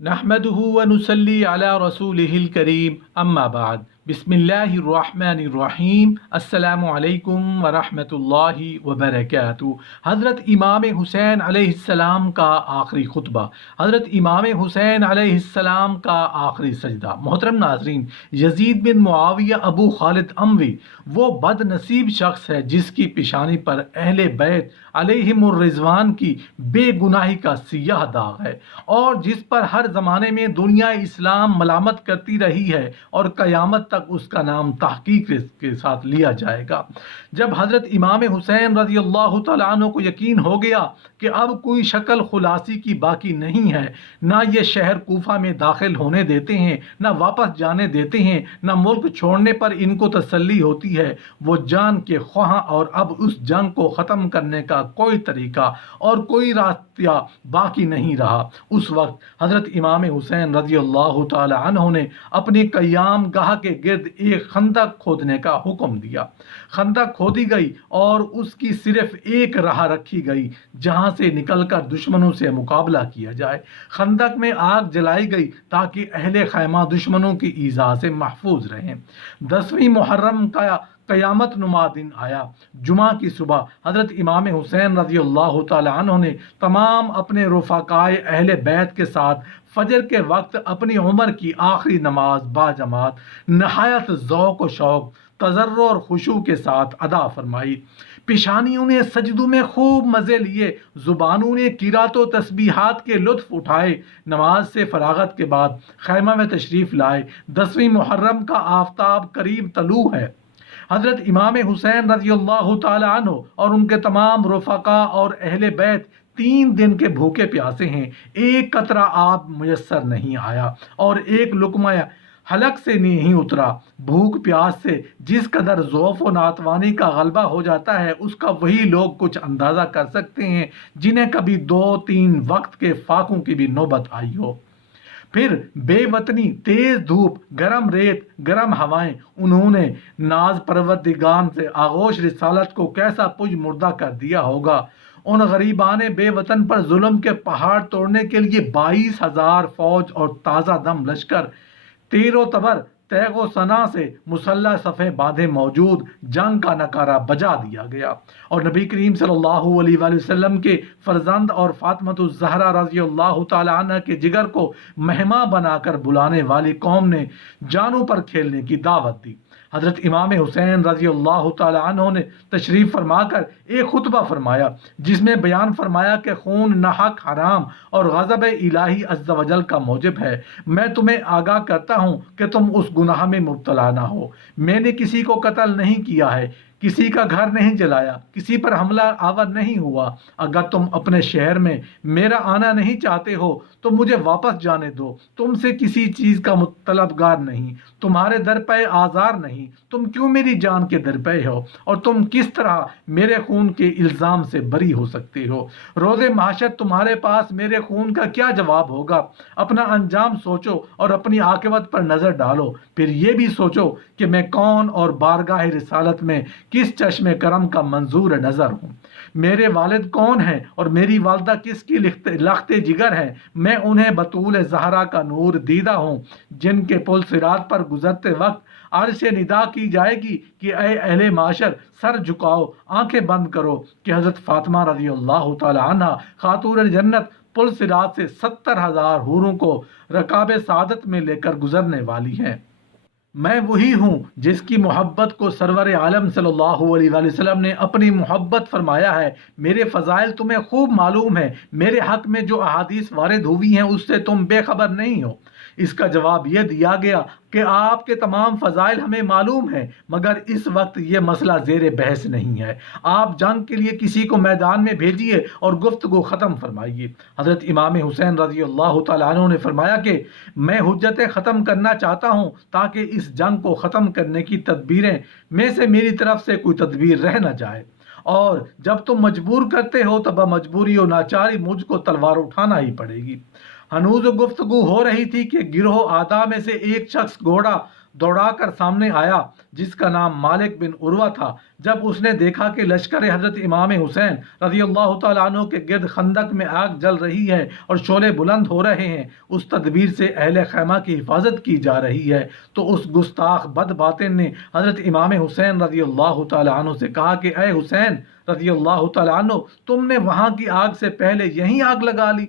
نحمده ونصلي على رسوله الكريم اما بعد بسم اللہ الرحمن الرحیم السلام علیکم ورحمۃ اللہ وبرکاتہ۔ حضرت امام حسین علیہ السلام کا آخری خطبہ، حضرت امام حسین علیہ السلام کا آخری سجدہ۔ محترم ناظرین، یزید بن معاویہ ابو خالد اموی وہ بد نصیب شخص ہے جس کی پیشانی پر اہل بیت علیہم الرضوان کی بے گناہی کا سیاہ داغ ہے، اور جس پر ہر زمانے میں دنیا اسلام ملامت کرتی رہی ہے اور قیامت تک اس کا نام تحقیق کے ساتھ لیا جائے گا۔ جب حضرت امام حسین رضی اللہ تعالیٰ عنہ کو یقین ہو گیا کہ اب کوئی شکل خلاصی کی باقی نہیں ہے، نہ یہ شہر کوفہ میں داخل ہونے دیتے ہیں، نہ واپس جانے دیتے ہیں، نہ ملک چھوڑنے پر ان کو تسلی ہوتی ہے، وہ جان کے خواہاں اور اب اس جنگ کو ختم کرنے کا کوئی طریقہ اور کوئی راستہ باقی نہیں رہا۔ اس وقت حضرت امام حسین رضی اللہ تعالی عنہ نے اپنی قیام گاہ کے گرد ایک خندق کھودنے کا حکم دیا۔ خندق کھودی گئی اور اس کی صرف ایک راہ رکھی گئی جہاں سے نکل کر دشمنوں سے مقابلہ کیا جائے۔ خندق میں آگ جلائی گئی تاکہ اہل خیمہ دشمنوں کی ایذا سے محفوظ رہیں۔ 10ویں محرم کا قیامت نما دن آیا۔ جمعہ کی صبح حضرت امام حسین رضی اللہ تعالی عنہ نے تمام اپنے رفقائے اہل بیت کے ساتھ فجر کے وقت اپنی عمر کی آخری نماز باجماعت نہایت ذوق و شوق، تضرع اور خشوع کے ساتھ ادا فرمائی۔ پیشانیوں نے سجدوں میں خوب مزے لیے، زبانوں نے قرات و تسبیحات کے لطف اٹھائے۔ نماز سے فراغت کے بعد خیمہ میں تشریف لائے۔ 10ویں محرم کا آفتاب قریب طلوع ہے۔ حضرت امام حسین رضی اللہ تعالی عنہ اور ان کے تمام رفقا اور اہل بیت 3 دن کے بھوکے پیاسے ہیں۔ ایک قطرہ آب میسر نہیں آیا اور ایک لقمہ حلق سے نہیں اترا۔ بھوک پیاس سے جس قدر ضعف و ناتوانی کا غلبہ ہو جاتا ہے، اس کا وہی لوگ کچھ اندازہ کر سکتے ہیں جنہیں کبھی 2-3 وقت کے فاقوں کی بھی نوبت آئی ہو۔ پھر بے وطنی، تیز دھوپ، گرم ریت، گرم ہوائیں، انہوں نے ناز پروردگان سے آغوش رسالت کو کیسا پج مردہ کر دیا ہوگا۔ ان غریبان بے وطن پر ظلم کے پہاڑ توڑنے کے لیے 22,000 فوج اور تازہ دم لشکر، تیر و تبر، تیغ و سنا سے مسلح صفیں باندھے موجود، جنگ کا نکارہ بجا دیا گیا، اور نبی کریم صلی اللہ علیہ وآلہ وسلم کے فرزند اور فاطمۃ الزہرا رضی اللہ تعالی عنہ کے جگر کو مہماں بنا کر بلانے والی قوم نے جانوں پر کھیلنے کی دعوت دی۔ حضرت امام حسین رضی اللہ تعالی عنہ نے تشریف فرما کر ایک خطبہ فرمایا جس میں بیان فرمایا کہ خون ناحق حرام اور غضب الہی عز و جل کا موجب ہے۔ میں تمہیں آگاہ کرتا ہوں کہ تم اس گناہ میں مبتلا نہ ہو۔ میں نے کسی کو قتل نہیں کیا ہے، کسی کا گھر نہیں جلایا، کسی پر حملہ آور نہیں ہوا۔ اگر تم اپنے شہر میں میرا آنا نہیں چاہتے ہو تو مجھے واپس جانے دو۔ تم سے کسی چیز کا طلبگار نہیں، تمہارے در پہ آزار نہیں۔ تم کیوں میری جان کے در پہ ہو، اور تم کس طرح میرے خون کے الزام سے بری ہو سکتے ہو؟ روز محشر تمہارے پاس میرے خون کا کیا جواب ہوگا؟ اپنا انجام سوچو اور اپنی عاقبت پر نظر ڈالو، پھر یہ بھی سوچو کہ میں کون اور بارگاہ رسالت میں کس چشم کرم کا منظور نظر ہوں۔ میرے والد کون ہیں اور میری والدہ کس کی لخت جگر ہیں؟ میں انہیں بطول زہرا کا نور دیدہ ہوں جن کے پل صراط پر گزرتے وقت عرش سے ندا کی جائے گی کہ اے اہل معاشر، سر جھکاؤ، آنکھیں بند کرو کہ حضرت فاطمہ رضی اللہ تعالی عنہ خاتون جنت پل صراط سے 70,000 حوروں کو رکاب سعادت میں لے کر گزرنے والی ہیں۔ میں وہی ہوں جس کی محبت کو سرور عالم صلی اللہ علیہ وآلہ وسلم نے اپنی محبت فرمایا ہے۔ میرے فضائل تمہیں خوب معلوم ہیں، میرے حق میں جو احادیث وارد ہوئی ہیں اس سے تم بے خبر نہیں ہو۔ اس کا جواب یہ دیا گیا کہ آپ کے تمام فضائل ہمیں معلوم ہیں، مگر اس وقت یہ مسئلہ زیر بحث نہیں ہے۔ آپ جنگ کے لیے کسی کو میدان میں بھیجیے اور گفتگو ختم فرمائیے۔ حضرت امام حسین رضی اللہ تعالیٰ عنہ نے فرمایا کہ میں حجتیں ختم کرنا چاہتا ہوں تاکہ اس جنگ کو ختم کرنے کی تدبیریں میں سے میری طرف سے کوئی تدبیر رہ نہ جائے، اور جب تم مجبور کرتے ہو تب مجبوری و ناچاری مجھ کو تلوار اٹھانا ہی پڑے گی۔ ہنوز گفتگو ہو رہی تھی کہ گروہ آدھا میں سے ایک شخص گھوڑا دوڑا کر سامنے آیا جس کا نام مالک بن عروہ تھا۔ جب اس نے دیکھا کہ لشکر حضرت امام حسین رضی اللہ تعالیٰ عنہ کے گرد خندق میں آگ جل رہی ہے اور شعلے بلند ہو رہے ہیں، اس تدبیر سے اہل خیمہ کی حفاظت کی جا رہی ہے، تو اس گستاخ بد باطن نے حضرت امام حسین رضی اللہ تعالیٰ عنہ سے کہا کہ اے حسین رضی اللہ تعالیٰ عنہ، تم نے وہاں کی آگ سے پہلے یہیں آگ لگا لی۔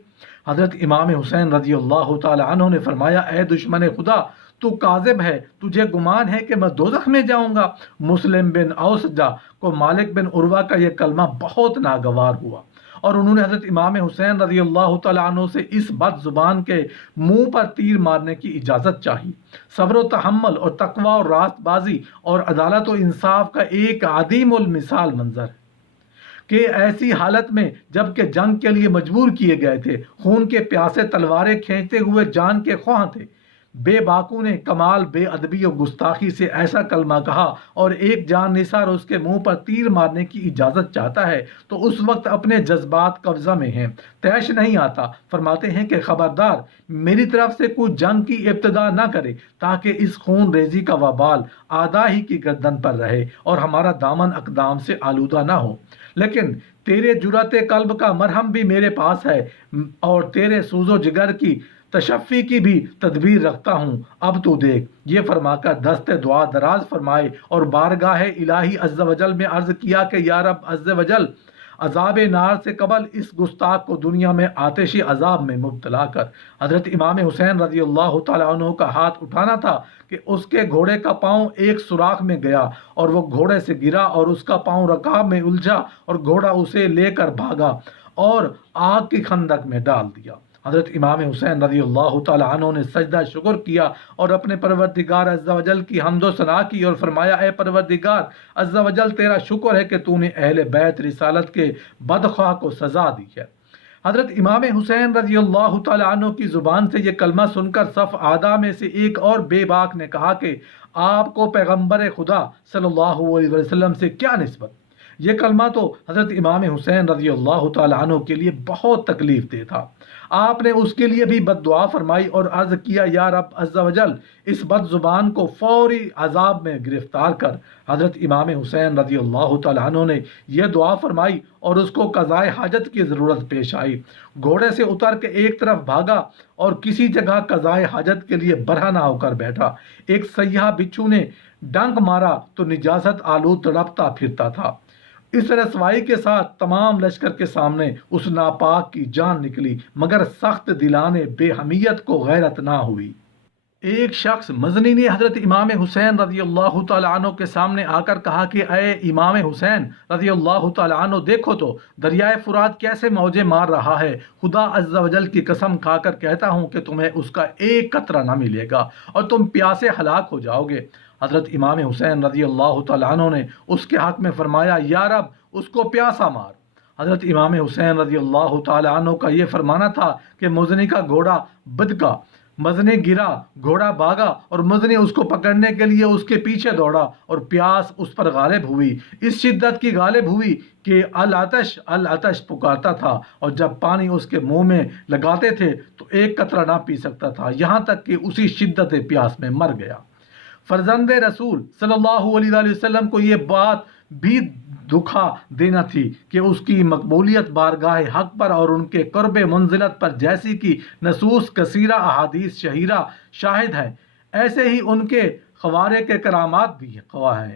حضرت امام حسین رضی اللہ تعالیٰ عنہ نے فرمایا، اے دشمن خدا، تو کاذب ہے، تجھے گمان ہے کہ میں دوزخ میں جاؤں گا۔ مسلم بن اوسجہ کو مالک بن عروہ کا یہ کلمہ بہت ناگوار ہوا، اور انہوں نے حضرت امام حسین رضی اللہ تعالیٰ عنہ سے اس بد زبان کے منہ پر تیر مارنے کی اجازت چاہی۔ صبر و تحمل اور تقوی اور راست بازی اور عدالت و انصاف کا ایک عدیم المثال منظر ہے کہ ایسی حالت میں جب کہ جنگ کے لیے مجبور کیے گئے تھے، خون کے پیاسے تلواریں کھینچتے ہوئے جان کے خواہاں تھے، بے باکوں نے کمال بے ادبی و گستاخی سے ایسا کلمہ کہا اور ایک جان نثار اس کے منہ پر تیر مارنے کی اجازت چاہتا ہے، تو اس وقت اپنے جذبات قبضہ میں ہیں، طیش نہیں آتا۔ فرماتے ہیں کہ خبردار، میری طرف سے کوئی جنگ کی ابتدا نہ کرے تاکہ اس خون ریزی کا وبال اعداء ہی کی گردن پر رہے اور ہمارا دامن اقدام سے آلودہ نہ ہو۔ لیکن تیرے جرأت قلب کا مرہم بھی میرے پاس ہے اور تیرے سوز و جگر کی تشفی کی بھی تدبیر رکھتا ہوں۔ اب تو دیکھ، یہ فرما کر دست دعا دراز فرمائے اور بارگاہ الہی عز و جل میں عرض کیا کہ یا رب عز و جل، عذاب نار سے قبل اس گستاخ کو دنیا میں آتشی عذاب میں مبتلا کر۔ حضرت امام حسین رضی اللہ تعالیٰ عنہ کا ہاتھ اٹھانا تھا کہ اس کے گھوڑے کا پاؤں ایک سوراخ میں گیا اور وہ گھوڑے سے گرا اور اس کا پاؤں رکاب میں الجھا اور گھوڑا اسے لے کر بھاگا اور آگ کی خندق میں ڈال دیا۔ حضرت امام حسین رضی اللہ تعالیٰ عنہ نے سجدہ شکر کیا اور اپنے پروردگار عز و جل کی حمد و ثنا کی اور فرمایا، اے پروردگار عز و جل، تیرا شکر ہے کہ تو نے اہل بیت رسالت کے بدخواہ کو سزا دی ہے۔ حضرت امام حسین رضی اللہ تعالیٰ عنہ کی زبان سے یہ کلمہ سن کر صف اعداء میں سے ایک اور بے باک نے کہا کہ آپ کو پیغمبر خدا صلی اللہ علیہ وسلم سے کیا نسبت؟ یہ کلمہ تو حضرت امام حسین رضی اللہ تعالیٰ عنہ کے لیے بہت تکلیف دہ تھا۔ آپ نے اس کے لیے بھی بد دعا فرمائی اور عرض کیا، یا رب عز و جل، اس بد زبان کو فوری عذاب میں گرفتار کر۔ حضرت امام حسین رضی اللہ تعالیٰ عنہ نے یہ دعا فرمائی اور اس کو قضاء حاجت کی ضرورت پیش آئی۔ گھوڑے سے اتر کے ایک طرف بھاگا اور کسی جگہ قضاء حاجت کے لیے برہنہ ہو کر بیٹھا۔ ایک سیاح بچھو نے ڈنک مارا تو نجاست آلود تڑپتا پھرتا تھا۔ اس رسوائی کے ساتھ تمام لشکر کے سامنے اس ناپاک کی جان نکلی، مگر سخت دلانے بے حمیت کو غیرت نہ ہوئی۔ ایک شخص مزنی نے حضرت امام حسین رضی اللہ تعالیٰ عنہ کے سامنے آ کر کہا کہ اے امام حسین رضی اللہ تعالیٰ عنہ، دیکھو تو دریائے فرات کیسے موجیں مار رہا ہے۔ خدا عز و جل کی قسم کھا کر کہتا ہوں کہ تمہیں اس کا ایک قطرہ نہ ملے گا اور تم پیاسے ہلاک ہو جاؤ گے۔ حضرت امام حسین رضی اللہ تعالیٰ عنہ نے اس کے حق میں فرمایا، یا رب، اس کو پیاسا مار۔ حضرت امام حسین رضی اللہ تعالیٰ عنہ کا یہ فرمانا تھا کہ مزنی کا گھوڑا بدکا، مزنی گرا، گھوڑا بھاگا اور مزنی اس کو پکڑنے کے لیے اس کے پیچھے دوڑا اور پیاس اس پر غالب ہوئی، اس شدت کی غالب ہوئی کہ العطش العطش پکارتا تھا، اور جب پانی اس کے منہ میں لگاتے تھے تو ایک قطرہ نہ پی سکتا تھا، یہاں تک کہ اسی شدت پیاس میں مر گیا۔ فرزند رسول صلی اللہ علیہ وآلہ وسلم کو یہ بات بھی دکھا دینا تھی کہ اس کی مقبولیت بارگاہ حق پر اور ان کے قرب منزلت پر جیسی کی نصوص کثیرہ احادیث شہیرہ شاہد ہیں، ایسے ہی ان کے خوارق کے کرامات بھی گواہ ہیں۔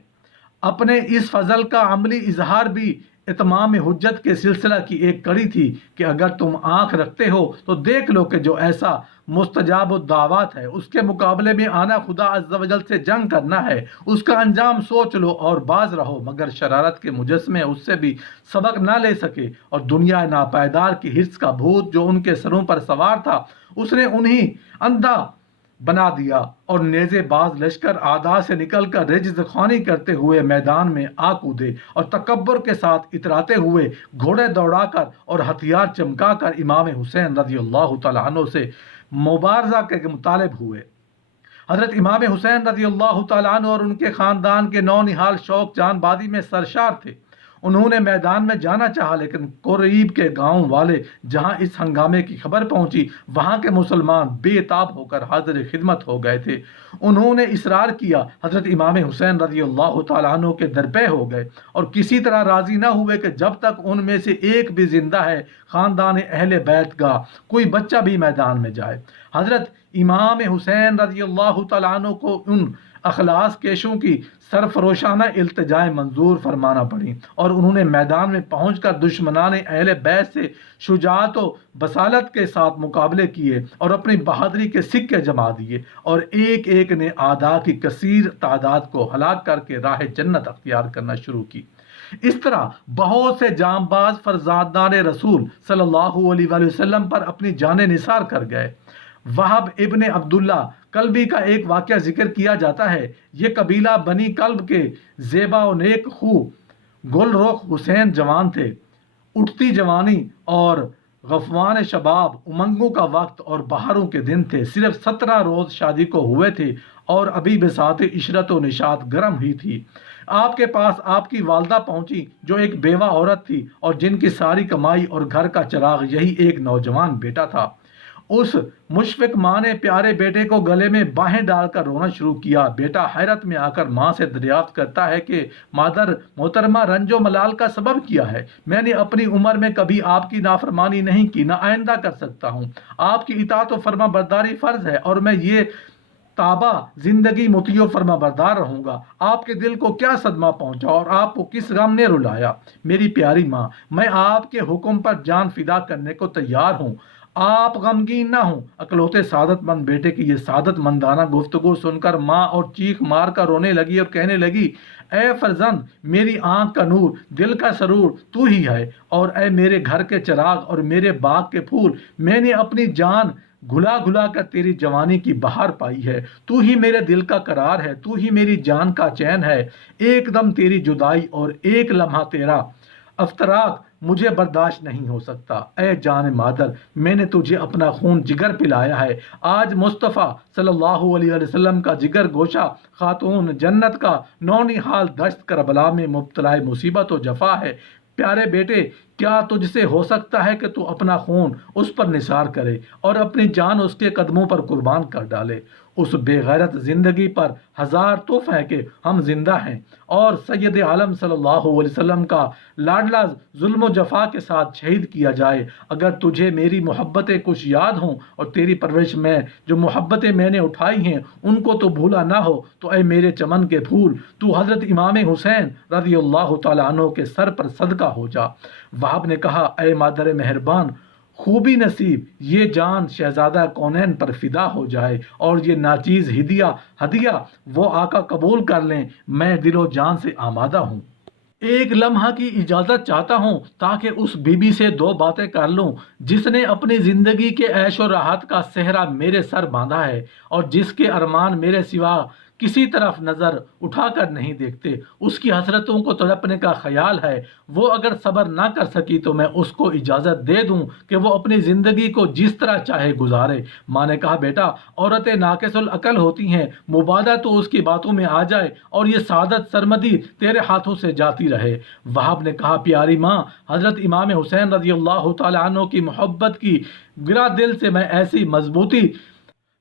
اپنے اس فضل کا عملی اظہار بھی اتمام حجت کے سلسلہ کی ایک کڑی تھی کہ اگر تم آنکھ رکھتے ہو تو دیکھ لو کہ جو ایسا مستجاب الدعوات ہے، اس کے مقابلے میں آنا خدا عز و جل سے جنگ کرنا ہے، اس کا انجام سوچ لو اور باز رہو، مگر شرارت کے مجسمے اس سے بھی سبق نہ لے سکے، اور دنیا ناپائیدار کی حرص کا بھوت جو ان کے سروں پر سوار تھا، اس نے انہیں اندھا بنا دیا، اور نیزے باز لشکر اعداء سے نکل کر رجز خوانی کرتے ہوئے میدان میں آ کودے اور تکبر کے ساتھ اتراتے ہوئے گھوڑے دوڑا کر اور ہتھیار چمکا کر امام حسین رضی اللہ تعالیٰ عنہ سے مبارزہ کے مطالب ہوئے۔ حضرت امام حسین رضی اللہ تعالیٰ عنہ اور ان کے خاندان کے نونہال شوق جان بازی میں سرشار تھے۔ انہوں نے میدان میں جانا چاہا، لیکن قریب کے گاؤں والے جہاں اس ہنگامے کی خبر پہنچی وہاں کے مسلمان بے تاب ہو کر حاضر خدمت ہو گئے تھے۔ انہوں نے اصرار کیا، حضرت امام حسین رضی اللہ تعالیٰ عنہ کے درپے ہو گئے اور کسی طرح راضی نہ ہوئے کہ جب تک ان میں سے ایک بھی زندہ ہے خاندان اہل بیت کا کوئی بچہ بھی میدان میں جائے۔ حضرت امام حسین رضی اللہ تعالیٰ عنہ کو ان اخلاص کیشوں کی سرفروشانہ التجائیں منظور فرمانا پڑیں اور انہوں نے میدان میں پہنچ کر دشمنان اہل بیت سے شجاعت و بصالت کے ساتھ مقابلے کیے اور اپنی بہادری کے سکے جما دیے، اور ایک ایک نے اعداء کی کثیر تعداد کو ہلاک کر کے راہ جنت اختیار کرنا شروع کی۔ اس طرح بہت سے جانباز فرزندان رسول صلی اللہ علیہ وآلہ وسلم پر اپنی جانیں نثار کر گئے۔ وہب ابن عبداللہ کلبی کا ایک واقعہ ذکر کیا جاتا ہے۔ یہ قبیلہ بنی کلب کے زیبا و نیک خو گل رخ حسین جوان تھے۔ اٹھتی جوانی اور غفوان شباب، امنگوں کا وقت اور بہاروں کے دن تھے۔ صرف 17 روز شادی کو ہوئے تھے اور ابھی بساط عشرت و نشاط گرم ہی تھی۔ آپ کے پاس آپ کی والدہ پہنچی جو ایک بیوہ عورت تھی اور جن کی ساری کمائی اور گھر کا چراغ یہی ایک نوجوان بیٹا تھا۔ اس مشفق ماں نے پیارے بیٹے کو گلے میں باہیں ڈال کر رونا شروع کیا۔ بیٹا حیرت میں آ کر ماں سے دریافت کرتا ہے کہ مادر محترمہ، رنج و ملال کا سبب کیا ہے؟ میں نے اپنی عمر میں کبھی آپ کی نافرمانی نہیں کی، نہ آئندہ کر سکتا ہوں۔ آپ کی اطاعت و فرما برداری فرض ہے اور میں یہ تابہ زندگی مطیع و فرما بردار رہوں گا۔ آپ کے دل کو کیا صدمہ پہنچا اور آپ کو کس غم نے رلایا؟ میری پیاری ماں، میں آپ کے حکم پر جان فدا کرنے کو تیار ہوں، آپ غمگین نہ ہوں۔ اکلوتے سعادت مند بیٹے کی یہ سعادت مندانہ گفتگو سن کر ماں اور چیخ مار کر رونے لگی اور کہنے لگی، اے فرزند، میری آنکھ کا نور، دل کا سرور تو ہی ہے، اور اے میرے گھر کے چراغ اور میرے باغ کے پھول، میں نے اپنی جان گھلا گھلا کر تیری جوانی کی بہار پائی ہے۔ تو ہی میرے دل کا قرار ہے، تو ہی میری جان کا چین ہے۔ ایک دم تیری جدائی اور ایک لمحہ تیرا افتراق مجھے برداشت نہیں ہو سکتا۔ اے جان مادر، میں نے تجھے اپنا خون جگر پلایا ہے۔ آج مصطفیٰ صلی اللہ علیہ وآلہ وسلم کا جگر گوشہ خاتون جنت کا نونہال دشت کربلا میں مبتلا مصیبت و جفا ہے۔ پیارے بیٹے، کیا تجھ سے ہو سکتا ہے کہ تو اپنا خون اس پر نثار کرے اور اپنی جان اس کے قدموں پر قربان کر ڈالے؟ اس بے غیرت زندگی پر ہزار توف ہے کہ ہم زندہ ہیں اور سید عالم صلی اللہ علیہ وسلم کا لاڈلا ظلم و جفا کے ساتھ شہید کیا جائے۔ اگر تجھے میری محبتیں کچھ یاد ہوں اور تیری پرورش میں جو محبتیں میں نے اٹھائی ہیں ان کو تو بھولا نہ ہو، تو اے میرے چمن کے پھول، تو حضرت امام حسین رضی اللہ تعالیٰ عنہ کے سر پر صدقہ ہو جا۔ وہب نے کہا، اے مادر مہربان، خوبی نصیب یہ جان شہزادہ کونین پر فدا ہو جائے اور یہ ناچیز ہدیہ وہ آقا قبول کر لیں، میں دل و جان سے آمادہ ہوں۔ ایک لمحہ کی اجازت چاہتا ہوں تاکہ اس بی بی سے دو باتیں کر لوں جس نے اپنی زندگی کے عیش و راحت کا صحرا میرے سر باندھا ہے اور جس کے ارمان میرے سوا کسی طرف نظر اٹھا کر نہیں دیکھتے۔ اس کی حسرتوں کو تڑپنے کا خیال ہے، وہ اگر صبر نہ کر سکی تو میں اس کو اجازت دے دوں کہ وہ اپنی زندگی کو جس طرح چاہے گزارے۔ ماں نے کہا، بیٹا، عورتیں ناقص العقل ہوتی ہیں، مبادہ تو اس کی باتوں میں آ جائے اور یہ سعادت سرمدی تیرے ہاتھوں سے جاتی رہے۔ وہب نے کہا، پیاری ماں، حضرت امام حسین رضی اللہ تعالیٰ عنہ کی محبت کی گرا دل سے میں ایسی مضبوطی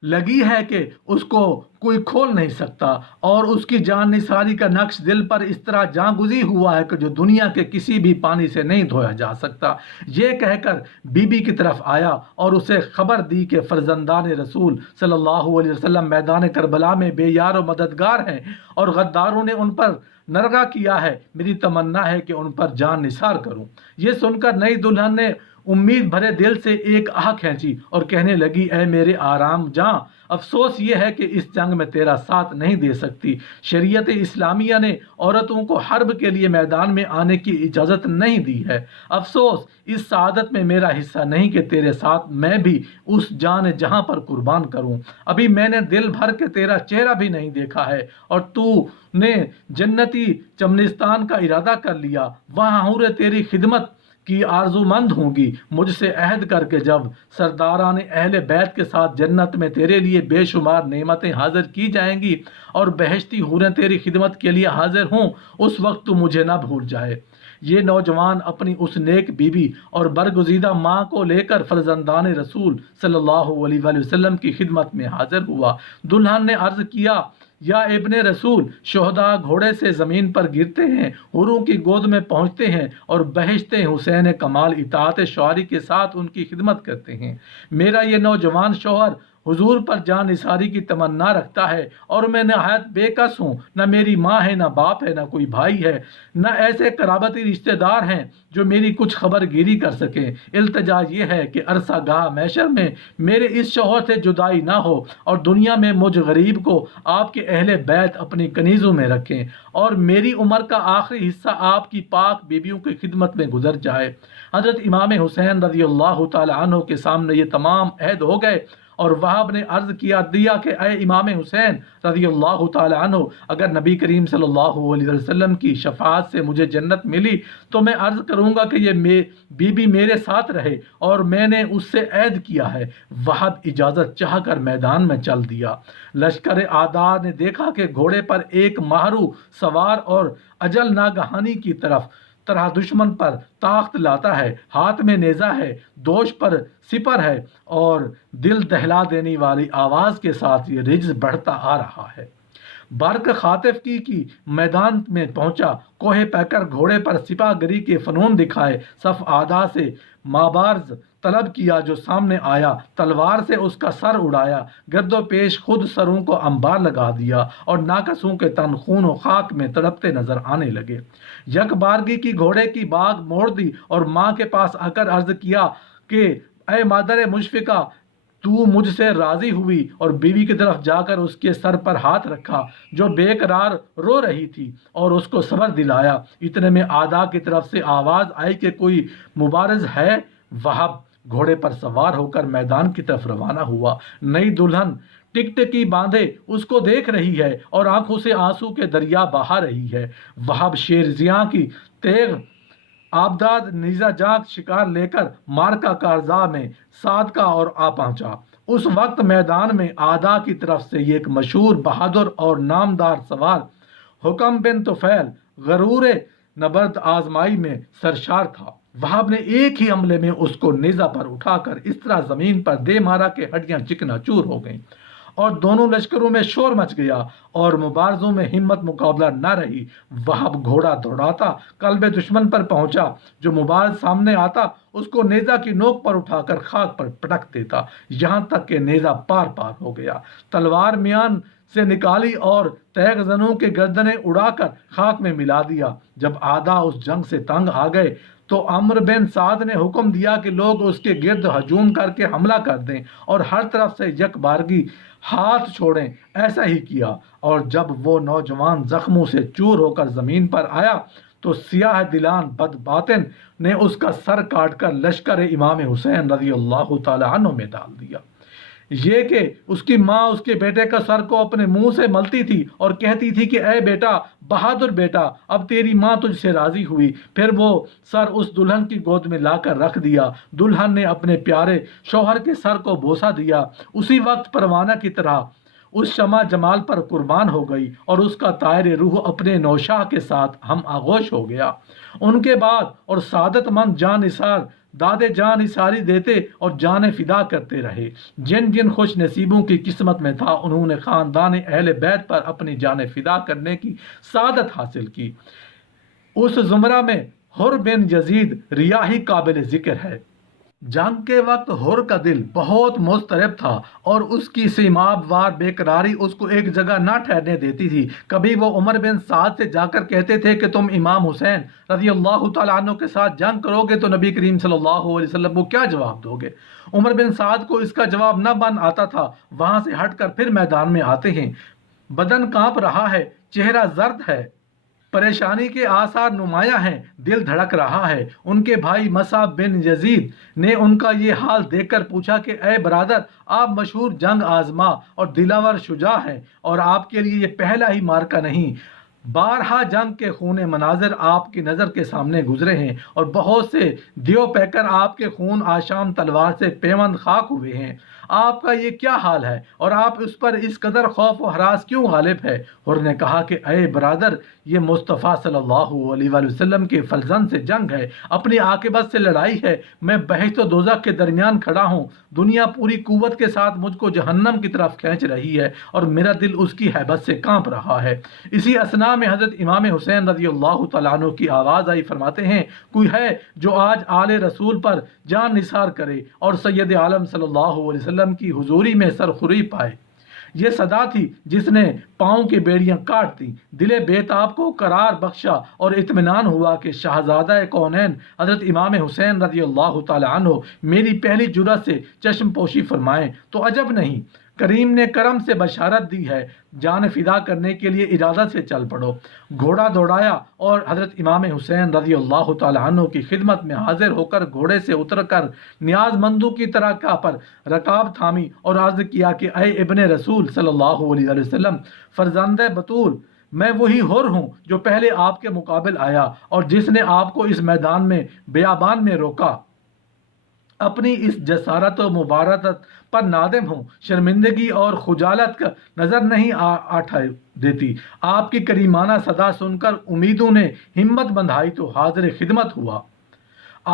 لگی ہے کہ اس کو کوئی کھول نہیں سکتا، اور اس کی جان نثاری کا نقش دل پر اس طرح جاں گزی ہوا ہے کہ جو دنیا کے کسی بھی پانی سے نہیں دھویا جا سکتا۔ یہ کہہ کر بی بی کی طرف آیا اور اسے خبر دی کہ فرزندان رسول صلی اللہ علیہ وسلم میدان کربلا میں بے یار و مددگار ہیں اور غداروں نے ان پر نرغہ کیا ہے۔ میری تمنا ہے کہ ان پر جان نثار کروں۔ یہ سن کر نئی دلہن نے امید بھرے دل سے ایک آہ کھینچی اور کہنے لگی، اے میرے آرام جاں، افسوس یہ ہے کہ اس جنگ میں تیرا ساتھ نہیں دے سکتی۔ شریعت اسلامیہ نے عورتوں کو حرب کے لیے میدان میں آنے کی اجازت نہیں دی ہے۔ افسوس اس سعادت میں میرا حصہ نہیں کہ تیرے ساتھ میں بھی اس جان جہاں پر قربان کروں۔ ابھی میں نے دل بھر کے تیرا چہرہ بھی نہیں دیکھا ہے اور تو نے جنتی چمنستان کا ارادہ کر لیا، وہاں حور تیری خدمت کی آرزو مند ہوں گی۔ مجھ سے عہد کر کے جب سرداران اہل بیت کے ساتھ جنت میں تیرے لیے بے شمار نعمتیں حاضر کی جائیں گی اور بہشتی حوریں تیری خدمت کے لیے حاضر ہوں، اس وقت تو مجھے نہ بھول جائے۔ یہ نوجوان اپنی اس نیک بیوی اور برگزیدہ ماں کو لے کر فرزندان رسول صلی اللہ علیہ وآلہ وسلم کی خدمت میں حاضر ہوا۔ دلہن نے عرض کیا، یا ابن رسول، شہداء گھوڑے سے زمین پر گرتے ہیں، حوروں کی گود میں پہنچتے ہیں اور بہشت حسین کمال اطاعت شوہری کے ساتھ ان کی خدمت کرتے ہیں۔ میرا یہ نوجوان شوہر حضور پر جان نثاری کی تمنا رکھتا ہے اور میں نہایت بے کس ہوں، نہ میری ماں ہے، نہ باپ ہے، نہ کوئی بھائی ہے، نہ ایسے قرابتی رشتہ دار ہیں جو میری کچھ خبر گیری کر سکیں۔ التجا یہ ہے کہ عرصہ گاہ محشر میں میرے اس شوہر سے جدائی نہ ہو اور دنیا میں مجھ غریب کو آپ کے اہل بیت اپنی کنیزوں میں رکھیں اور میری عمر کا آخری حصہ آپ کی پاک بیویوں کی خدمت میں گزر جائے۔ حضرت امام حسین رضی اللہ تعالی عنہ کے سامنے یہ تمام عہد ہو گئے اور وہاب نے عرض دیا کہ اے امام حسین رضی اللہ تعالی عنہ، اگر نبی کریم صلی اللہ علیہ وسلم کی شفاعت سے مجھے جنت ملی تو میں عرض کروں گا کہ یہ بی میرے ساتھ رہے، اور میں نے اس سے عہد کیا ہے۔ وہاب اجازت چاہ کر میدان میں چل دیا۔ لشکر اعداء نے دیکھا کہ گھوڑے پر ایک ماہرو سوار اور اجل ناگہانی کی طرح دشمن پر طاقت لاتا ہے، ہاتھ میں نیزہ ہے، دوش پر سپر ہے اور دل دہلا دینے والی آواز کے ساتھ یہ رجز بڑھتا آ رہا ہے۔ برق خاطف کی میدان میں پہنچا، کوہ پیکر گھوڑے پر سپاہ گری کے فنون دکھائے، صف اعداء سے مابارز طلب کیا، جو سامنے آیا تلوار سے اس کا سر اڑایا، گرد و پیش خود سروں کو انبار لگا دیا اور ناقصوں کے تن خون و خاک میں تڑپتے نظر آنے لگے۔ یک بارگی کی گھوڑے کی باگ موڑ دی اور ماں کے پاس آ کر عرض کیا کہ اے مادر مشفقہ، تو مجھ سے راضی ہوئی، اور بیوی کی طرف جا کر اس کے سر پر ہاتھ رکھا جو بے قرار رو رہی تھی اور اس کو صبر دلایا۔ اتنے میں اعداء کی طرف سے آواز آئی کہ کوئی مبارز ہے۔ وہاب گھوڑے پر سوار ہو کر میدان کی طرف روانہ ہوا۔ نئی دلہن ٹکٹکی باندھے اس کو دیکھ رہی ہے اور آنکھوں سے آنسو کے دریا بہا رہی ہے۔ وہاب شیرزیاں کی تیغ آبداد نیزہ جات شکار لے کر مارکا کارزا میں صادقہ اور آ پہنچا۔ اس وقت میدان میں اعداء کی طرف سے ایک مشہور بہادر اور نامدار سوار حکم بن طفیل غرور نبرد آزمائی میں سرشار تھا۔ وہاب نے ایک ہی حملے میں اس کو نیزہ پر اٹھا کر اس طرح زمین پر دے مارا کہ ہڈیاں چکنا چور ہو گئیں اور دونوں لشکروں میں شور مچ گیا اور مبارزوں میں ہمت مقابلہ نہ رہی۔ وہاب گھوڑا دوڑاتا قلب دشمن پر پہنچا، جو مبارز سامنے آتا اس کو نیزہ کی نوک پر اٹھا کر خاک پر پٹک دیتا، یہاں تک کہ نیزہ پار پار ہو گیا۔ تلوار میان سے نکالی اور تیغ زنوں کے گردنیں اڑا کر خاک میں ملا دیا۔ جب اعداء اس جنگ سے تنگ آ گئے تو عمرو بن سعد نے حکم دیا کہ لوگ اس کے گرد ہجوم کر کے حملہ کر دیں اور ہر طرف سے یک بارگی ہاتھ چھوڑیں۔ ایسا ہی کیا، اور جب وہ نوجوان زخموں سے چور ہو کر زمین پر آیا تو سیاہ دلان بد باطن نے اس کا سر کاٹ کر لشکر امام حسین رضی اللہ تعالی عنہ میں ڈال دیا۔ یہ کہ اس کی ماں اس کے بیٹے کا سر کو اپنے منہ سے ملتی تھی اور کہتی تھی کہ اے بیٹا، بہادر بیٹا، اب تیری ماں تجھ سے راضی ہوئی۔ پھر وہ سر اس دلہن کی گود میں لا کر رکھ دیا۔ دلہن نے اپنے پیارے شوہر کے سر کو بوسہ دیا۔ اسی وقت پروانہ کی طرح اس شمع جمال پر قربان ہو گئی اور اس کا طائر روح اپنے نوشاہ کے ساتھ ہم آغوش ہو گیا۔ ان کے بعد اور سعادت مند جان نثار دادے جان نثاری دیتے اور جان فدا کرتے رہے۔ جن جن خوش نصیبوں کی قسمت میں تھا، انہوں نے خاندان اہل بیت پر اپنی جان فدا کرنے کی سعادت حاصل کی۔ اس زمرہ میں حر بن یزید ریاحی قابل ذکر ہے۔ جنگ کے وقت حر کا دل بہت مضطرب تھا اور اس کی سیماب وار بے قراری اس کو ایک جگہ نہ ٹھہرنے دیتی تھی۔ کبھی وہ عمر بن سعد سے جا کر کہتے تھے کہ تم امام حسین رضی اللہ تعالیٰ عنہ کے ساتھ جنگ کرو گے تو نبی کریم صلی اللہ علیہ وسلم کو کیا جواب دو گے؟ عمر بن سعد کو اس کا جواب نہ بن آتا تھا۔ وہاں سے ہٹ کر پھر میدان میں آتے ہیں، بدن کانپ رہا ہے، چہرہ زرد ہے، پریشانی کے آثار نمایاں ہیں، دل دھڑک رہا ہے۔ ان کے بھائی مصعب بن یزید نے ان کا یہ حال دیکھ کر پوچھا کہ اے برادر، آپ مشہور جنگ آزما اور دلاور شجاع ہیں اور آپ کے لیے یہ پہلا ہی مارکہ نہیں، بارہا جنگ کے خون مناظر آپ کی نظر کے سامنے گزرے ہیں اور بہت سے دیو پیکر آپ کے خون آشام تلوار سے پیوند خاک ہوئے ہیں۔ آپ کا یہ کیا حال ہے اور آپ اس پر اس قدر خوف و ہراس کیوں غالب ہے؟ حر نے کہا کہ اے برادر، یہ مصطفیٰ صلی اللہ علیہ وآلہ وسلم کے فرزند سے جنگ ہے، اپنی عاقبت سے لڑائی ہے، میں بہشت و دوزخ کے درمیان کھڑا ہوں، دنیا پوری قوت کے ساتھ مجھ کو جہنم کی طرف کھینچ رہی ہے اور میرا دل اس کی ہیبت سے کانپ رہا ہے۔ اسی اثنا میں حضرت امام حسین رضی اللہ تعالیٰ عنہ کی آواز آئی، فرماتے ہیں کوئی ہے جو آج آل رسول پر جان نثار کرے اور سید عالم صلی اللہ علیہ وسلم کی حضوری میں سرخوری پائے؟ یہ صدا تھی جس نے پاؤں کی بیڑیاں کاٹ دیں، دل بیتاب کو قرار بخشا اور اطمینان ہوا کہ شہزادہ کونین حضرت امام حسین رضی اللہ تعالی عنہ میری پہلی جرأت سے چشم پوشی فرمائیں تو عجب نہیں۔ کریم نے کرم سے بشارت دی ہے، جان فدا کرنے کے لیے اجازت سے چل پڑو۔ گھوڑا دوڑایا اور حضرت امام حسین رضی اللہ تعالی عنہ کی خدمت میں حاضر ہو کر گھوڑے سے اتر کر نیاز مندوں کی طرح کا پر رکاب تھامی اور عرض کیا کہ اے ابن رسول صلی اللہ علیہ وسلم، فرزند بطول، میں وہی حر ہوں جو پہلے آپ کے مقابل آیا اور جس نے آپ کو اس میدان میں بیابان میں روکا۔ اپنی اس جسارت و مبارکت پر نادم ہوں، شرمندگی اور خجالت کا نظر نہیں آٹھا دیتی۔ آپ کی کریمانہ صدا سن کر امیدوں نے ہمت بندھائی تو حاضر خدمت ہوا۔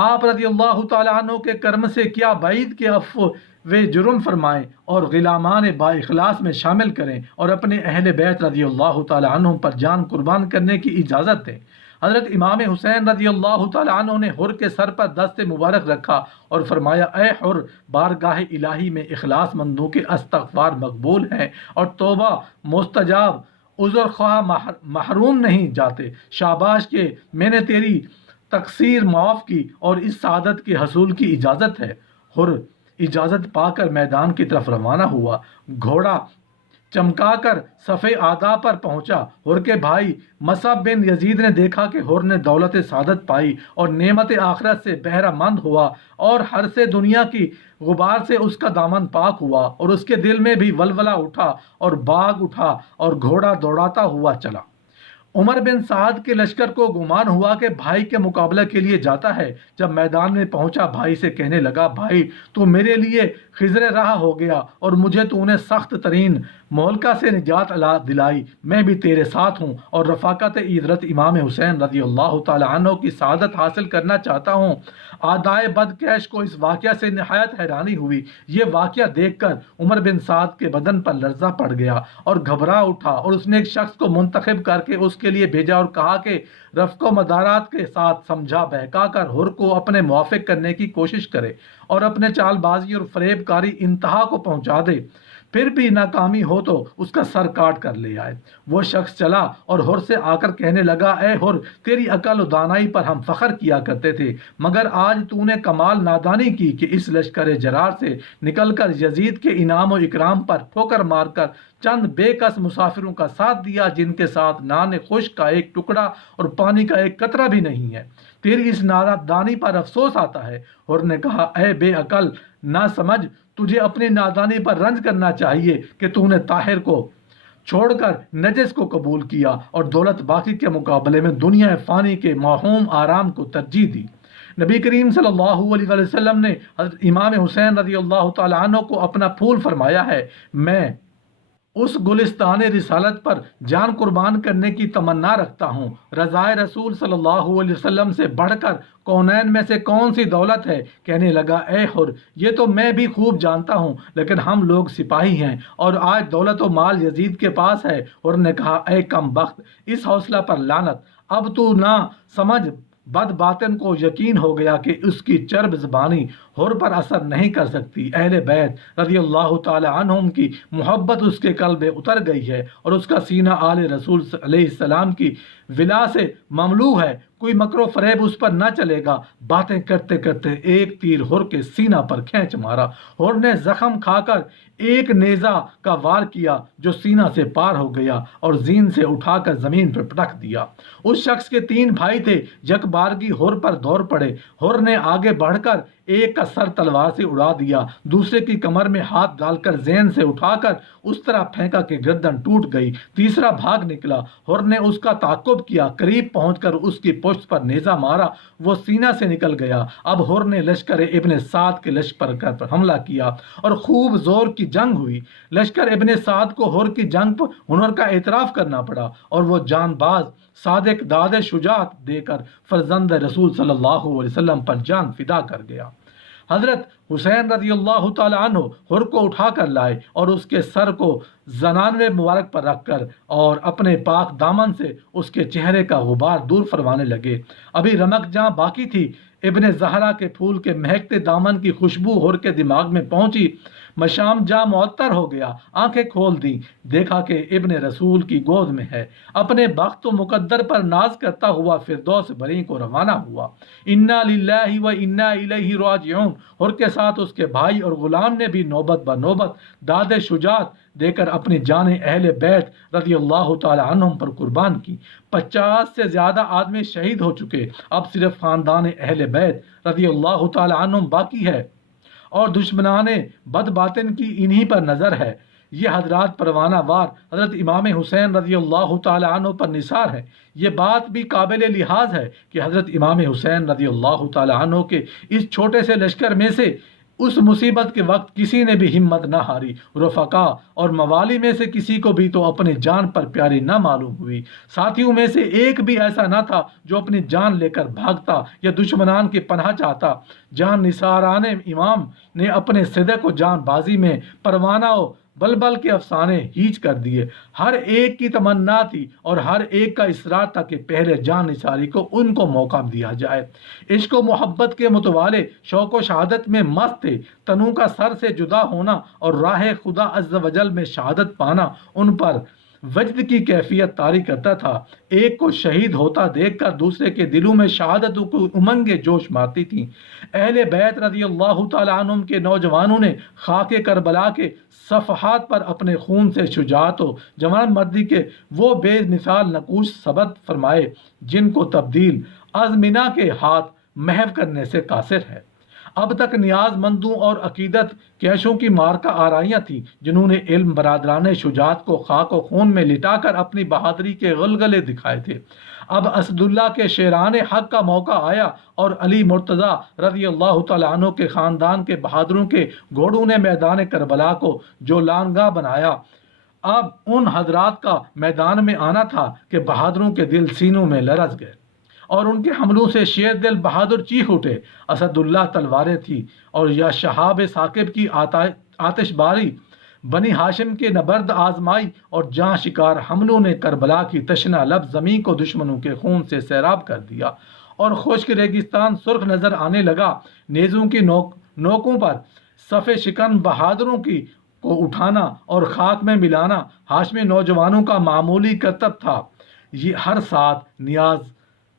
آپ رضی اللہ تعالیٰ عنہ کے کرم سے کیا بعید کے عفو و جرم فرمائیں اور غلامان با اخلاص میں شامل کریں اور اپنے اہل بیت رضی اللہ تعالیٰ عنہ پر جان قربان کرنے کی اجازت دیں۔ حضرت امام حسین رضی اللہ تعالیٰ عنہ نے حر کے سر پر دست مبارک رکھا اور فرمایا اے حر، بارگاہ الہی میں اخلاص مندوں کے استغفار مقبول ہیں اور توبہ مستجاب، عذر خواہ محروم نہیں جاتے۔ شاباش کہ میں نے تیری تقصیر معاف کی اور اس سعادت کے حصول کی اجازت ہے۔ حر اجازت پا کر میدان کی طرف روانہ ہوا، گھوڑا چمکا کر صفے آدھا پر پہنچا۔ حر کے بھائی مصعب بن یزید نے دیکھا کہ حر نے دولت سعادت پائی اور نعمت آخرت سے بہرہ مند ہوا اور ہر سے دنیا کی غبار سے اس کا دامن پاک ہوا اور اس کے دل میں بھی ولولہ اٹھا اور باغ اٹھا اور گھوڑا دوڑاتا ہوا چلا۔ عمر بن سعد کے لشکر کو گمان ہوا کہ بھائی کے مقابلہ کے لیے جاتا ہے۔ جب میدان میں پہنچا بھائی سے کہنے لگا بھائی تو میرے لیے خضر راہ ہو گیا اور مجھے تو نے سخت ترین مہلکہ سے نجات دلائی، میں بھی تیرے ساتھ ہوں اور رفاقت حضرت امام حسین رضی اللہ تعالی عنہ کی سعادت حاصل کرنا چاہتا ہوں۔ آدائے بدکیش کو اس واقعہ سے نہایت حیرانی ہوئی۔ یہ واقعہ دیکھ کر عمر بن سعد کے بدن پر لرزہ پڑ گیا اور گھبرا اٹھا اور اس نے ایک شخص کو منتخب کر کے اس کے لیے بھیجا اور کہا کہ رفق و مدارات کے ساتھ سمجھا بہکا کر حر کو اپنے موافق کرنے کی کوشش کرے اور اپنے چال بازی اور فریب کاری انتہا کو پہنچا دے، پھر بھی ناکامی ہو تو اس کا سر کاٹ کر لے آئے۔ وہ شخص چلا اور حر سے آ کر کہنے لگا اے حر، تیری عقل و دانائی پر ہم فخر کیا کرتے تھے، مگر آج تو نے کمال نادانی کی کہ اس لشکر جرار سے نکل کر یزید کے انعام و اکرام پر ٹھوکر مار کر چند بے کس مسافروں کا ساتھ دیا جن کے ساتھ نان خشک کا ایک ٹکڑا اور پانی کا ایک قطرہ بھی نہیں ہے۔ تیری اس نادانی پر افسوس آتا ہے۔ حر نے کہا اے بے عقل نہ سمجھ، تجھے اپنی نادانی پر رنج کرنا چاہیے کہ تو نے طاہر کو چھوڑ کر نجس کو قبول کیا اور دولت باقی کے مقابلے میں دنیا فانی کے موہوم آرام کو ترجیح دی۔ نبی کریم صلی اللہ علیہ وسلم نے حضرت امام حسین رضی اللہ تعالی عنہ کو اپنا پھول فرمایا ہے۔ میں اس گلستان رسالت پر جان قربان کرنے کی تمنا رکھتا ہوں۔ رضائے رسول صلی اللہ علیہ وسلم سے بڑھ کر کونین میں سے کون سی دولت ہے؟ کہنے لگا اے حر، یہ تو میں بھی خوب جانتا ہوں، لیکن ہم لوگ سپاہی ہیں اور آج دولت و مال یزید کے پاس ہے۔ حر نے کہا اے کم بخت، اس حوصلہ پر لعنت، اب تو نہ سمجھ بد باطن کو یقین ہو گیا کہ اس کی چرب زبانی حر پر اثر نہیں کر سکتی۔ اہل بیت رضی اللہ تعالی عنہم کی محبت اس کے قلب میں اتر گئی ہے اور اس کا سینہ آل رسول علیہ السلام کی ولا سے مملو ہے۔ کوئی مکر و فریب اس پر نہ چلے گا۔ باتیں کرتے کرتے ایک تیر حر کے سینہ پر کھینچ مارا۔ حر نے زخم کھا کر ایک نیزہ کا وار کیا جو سینہ سے پار ہو گیا اور زین سے اٹھا کر زمین پر پٹک دیا۔ اس شخص کے 3 بھائی تھے، یک بارگی ہر پر دوڑ پڑے۔ ہر نے آگے بڑھ کر ایک کا سر تلوار سے اڑا دیا، دوسرے کی کمر میں ہاتھ ڈال کر زین سے اٹھا کر اس طرح پھینکا کہ گردن ٹوٹ گئی۔ تیسرا بھاگ نکلا، ہر نے اس کا تعاقب کیا، قریب پہنچ کر اس کی پشت پر نیزہ مارا، وہ سینہ سے نکل گیا۔ اب ہر نے لشکر ابن سعد کے لشکر پر حملہ کیا اور خوب زور کی جنگ ہوئی۔ لشکر ابن سعد کو ہر کی جنگ پر ہنر کا اعتراف کرنا پڑا اور وہ جان باز صادق داد شجاعت دے کر فرزند رسول صلی اللہ علیہ وسلم پر جان فدا کر گیا۔ حضرت حسین رضی اللہ تعالی عنہ ہر کو اٹھا کر لائے اور اس کے سر کو زنانوے مبارک پر رکھ کر اور اپنے پاک دامن سے اس کے چہرے کا غبار دور فرمانے لگے۔ ابھی رمق جہاں باقی تھی، ابن زہرا کے پھول کے مہکتے دامن کی خوشبو ہر کے دماغ میں پہنچی۔ مشام جہاں معطر ہو گیا، آنکھیں کھول دیں، دیکھا کہ ابن رسول کی گود میں ہے، اپنے بخت و مقدر پر ناز کرتا ہوا فردوس بری کو روانہ ہوا۔ انا للہ و انا الیہ راجعون۔ ہر کے ساتھ اس کے بھائی اور غلام نے بھی نوبت بنوبت داد شجاعت دے کر اپنی جانیں اہل بیت رضی اللہ تعالی عنہم پر قربان کی۔ 50 سے زیادہ آدمی شہید ہو چکے، اب صرف خاندان اہل بیت رضی اللہ تعالی عنہم باقی ہے اور دشمنان بد باطن کی انہی پر نظر ہے۔ یہ حضرات پروانہ وار حضرت امام حسین رضی اللہ تعالی عنہ پر نثار ہے۔ یہ بات بھی قابل لحاظ ہے کہ حضرت امام حسین رضی اللہ تعالی عنہ کے اس چھوٹے سے لشکر میں سے اس مصیبت کے وقت کسی نے بھی ہمت نہ ہاری۔ رفقا اور موالی میں سے کسی کو بھی تو اپنی جان پر پیاری نہ معلوم ہوئی۔ ساتھیوں میں سے ایک بھی ایسا نہ تھا جو اپنی جان لے کر بھاگتا یا دشمنان کی پناہ چاہتا۔ جان نثاران امام نے اپنے صدق و جان بازی میں پروانہ و بلبل کے افسانے ہیچ کر دیے۔ ہر ایک کی تمنا تھی اور ہر ایک کا اصرار تھا کہ پہلے جان نثاری کو ان کو موقع دیا جائے۔ عشق و محبت کے متوالے شوق و شہادت میں مست تھے۔ تنو کا سر سے جدا ہونا اور راہ خدا عز و جل میں شہادت پانا ان پر وجد کی کیفیت طاری کرتا تھا۔ ایک کو شہید ہوتا دیکھ کر دوسرے کے دلوں میں شہادت کو امنگیں جوش مارتی تھیں۔ اہل بیت رضی اللہ تعالی عنہم کے نوجوانوں نے خاک کربلا کے صفحات پر اپنے خون سے شجاعت و جوان مردی کے وہ بے مثال نقوش ثبت فرمائے جن کو تبدیل ازمنہ کے ہاتھ محو کرنے سے قاصر ہے۔ اب تک نیاز مندوں اور عقیدت کیشوں کی مارکہ آرائیاں تھیں جنہوں نے علم برادران شجاعت کو خاک و خون میں لٹا کر اپنی بہادری کے غلغلے دکھائے تھے۔ اب اسداللہ کے شیران حق کا موقع آیا اور علی مرتضیٰ رضی اللہ تعالیٰ عنہ کے خاندان کے بہادروں کے گھوڑوں نے میدان کربلا کو جو لانگاہ بنایا، اب ان حضرات کا میدان میں آنا تھا کہ بہادروں کے دل سینوں میں لرز گئے اور ان کے حملوں سے شیر دل بہادر چیخ اٹھے۔ اسداللہ تلواریں تھی اور یا شہاب ثاقب کی آتش باری بنی ہاشم کے نبرد آزمائی اور جاں شکار حملوں نے کربلا کی تشنہ لب زمین کو دشمنوں کے خون سے سیراب کر دیا اور خشک ریگستان سرخ نظر آنے لگا۔ نیزوں کی نوکوں پر صف شکن بہادروں کی کو اٹھانا اور خاک میں ملانا ہاشمی نوجوانوں کا معمولی کرتب تھا۔ یہ ہر ساتھ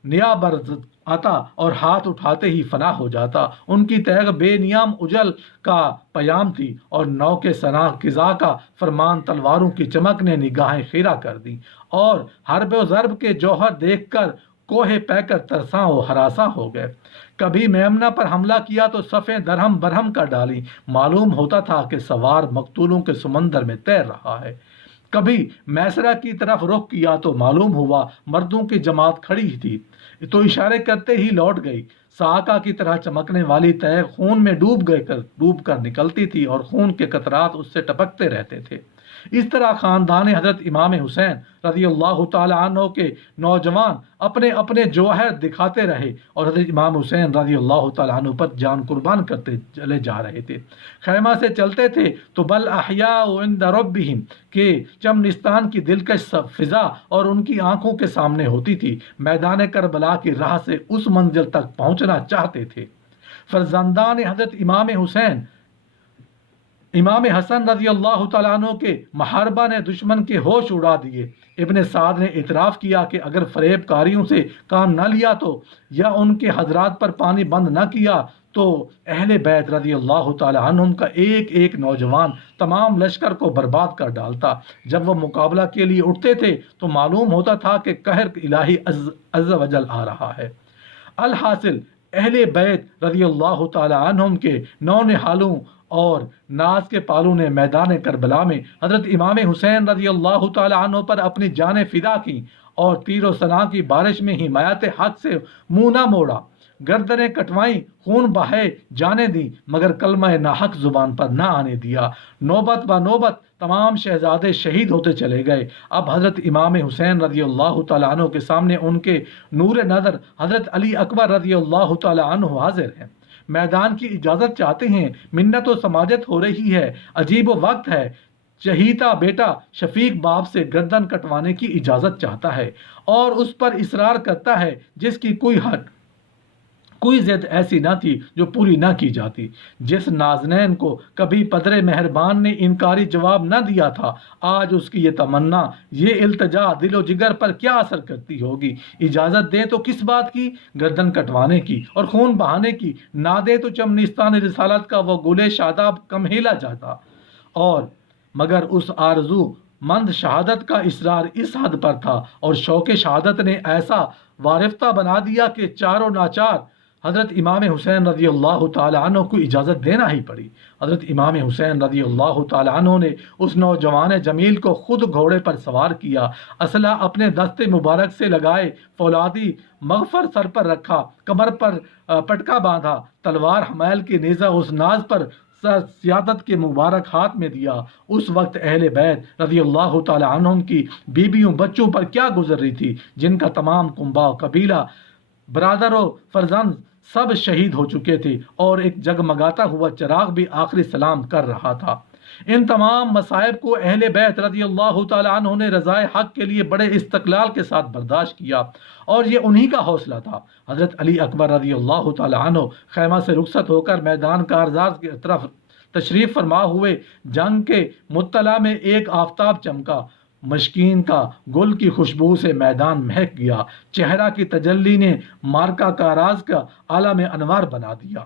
نیا برز آتا اور ہاتھ اٹھاتے ہی فنا ہو جاتا۔ ان کی تیغ بے نیام اجل کا پیام تھی اور نو کے ثنا قضا کا فرمان تلواروں کی چمک نے نگاہیں خیرہ کر دی اور حرب و ضرب کے جوہر دیکھ کر کوہ پیکر ترساں و ہراساں ہو گئے۔ کبھی میمنہ پر حملہ کیا تو صفیں درہم برہم کر ڈالی، معلوم ہوتا تھا کہ سوار مقتولوں کے سمندر میں تیر رہا ہے۔ کبھی میسرہ کی طرف رخ کیا تو معلوم ہوا مردوں کی جماعت کھڑی تھی تو اشارے کرتے ہی لوٹ گئی۔ ساکا کی طرح چمکنے والی تیغ خون میں ڈوب کر نکلتی تھی اور خون کے قطرات اس سے ٹپکتے رہتے تھے۔ اس طرح خاندان حضرت امام حسین رضی اللہ تعالی عنہ کے نوجوان اپنے اپنے جوہر دکھاتے رہے اور حضرت امام حسین رضی اللہ تعالی عنہ پر جان قربان کرتے چلے جا رہے تھے۔ خیمہ سے چلتے تھے تو بل احیاء عند ربہم کہ چمنستان کی دلکش فضا اور ان کی آنکھوں کے سامنے ہوتی تھی۔ میدان کربلا کی راہ سے اس منزل تک پہنچنا چاہتے تھے۔ فرزندان حضرت امام حسن رضی اللہ تعالیٰ عنہ کے محاربہ نے دشمن کے ہوش اڑا دیے۔ ابن سعد نے اعتراف کیا کہ اگر فریب کاریوں سے کام نہ لیا تو یا ان کے حضرات پر پانی بند نہ کیا تو اہل بیت رضی اللہ تعالی عنہم کا ایک ایک نوجوان تمام لشکر کو برباد کر ڈالتا۔ جب وہ مقابلہ کے لیے اٹھتے تھے تو معلوم ہوتا تھا کہ قہر الہی عز و جل آ رہا ہے۔ الحاصل اہل بیت رضی اللہ تعالی عنہم کے نونہالوں اور ناز کے پالوں نے میدان کربلا میں حضرت امام حسین رضی اللہ تعالی عنہ پر اپنی جانیں فدا کی اور تیر و سناں کی بارش میں حمایت حق سے منہ نہ موڑا، گردنیں کٹوائیں، خون بہائے، جانیں دیں، مگر کلمہ ناحق زبان پر نہ آنے دیا۔ نوبت ب نوبت تمام شہزادے شہید ہوتے چلے گئے۔ اب حضرت امام حسین رضی اللہ تعالیٰ عنہ کے سامنے ان کے نور نظر حضرت علی اکبر رضی اللہ تعالیٰ عنہ حاضر ہیں، میدان کی اجازت چاہتے ہیں۔ منت و سماجت ہو رہی ہے، عجیب و وقت ہے۔ چہیتا بیٹا شفیق باپ سے گردن کٹوانے کی اجازت چاہتا ہے اور اس پر اصرار کرتا ہے جس کی کوئی ضد ایسی نہ تھی جو پوری نہ کی جاتی۔ جس نازنین کو کبھی پدر مہربان نے انکاری جواب نہ دیا تھا، آج اس کی یہ تمنا، یہ التجا دل و جگر پر کیا اثر کرتی ہوگی۔ اجازت دیں تو کس بات کی؟ گردن کٹوانے کی اور خون بہانے کی۔ نہ دے تو چمنستان رسالت کا وہ گل شاداب کمہیلا جاتا۔ اور مگر اس آرزو مند شہادت کا اصرار اس حد پر تھا اور شوق شہادت نے ایسا وارفتہ بنا دیا کہ چاروں ناچار حضرت امام حسین رضی اللہ تعالیٰ عنہ کو اجازت دینا ہی پڑی۔ حضرت امام حسین رضی اللہ تعالیٰ عنہ نے اس نوجوان جمیل کو خود گھوڑے پر سوار کیا، اسلحہ اپنے دستے مبارک سے لگائے، فولادی مغفر سر پر رکھا، کمر پر پٹکا باندھا، تلوار حمائل کی نیزہ اس ناز پر سر سیادت کے مبارک ہاتھ میں دیا۔ اس وقت اہل بیت رضی اللہ تعالیٰ عنہم کی بیویوں بچوں پر کیا گزر رہی تھی، جن کا تمام کنبہ و قبیلہ، برادر و فرزند سب شہید ہو چکے تھے اور ایک جگمگاتا ہوا چراغ بھی آخری سلام کر رہا تھا۔ ان تمام مصائب کو اہل بیت رضی اللہ تعالیٰ عنہ نے رضائے حق کے لیے بڑے استقلال کے ساتھ برداشت کیا اور یہ انہی کا حوصلہ تھا۔ حضرت علی اکبر رضی اللہ تعالیٰ عنہ خیمہ سے رخصت ہو کر میدان کارزار کی طرف تشریف فرما ہوئے، جنگ کے مطلع میں ایک آفتاب چمکا، مشکین کا گل کی خوشبو سے میدان مہک گیا، چہرہ کی تجلی نے مارکا کا راز کا عالم انوار بنا دیا۔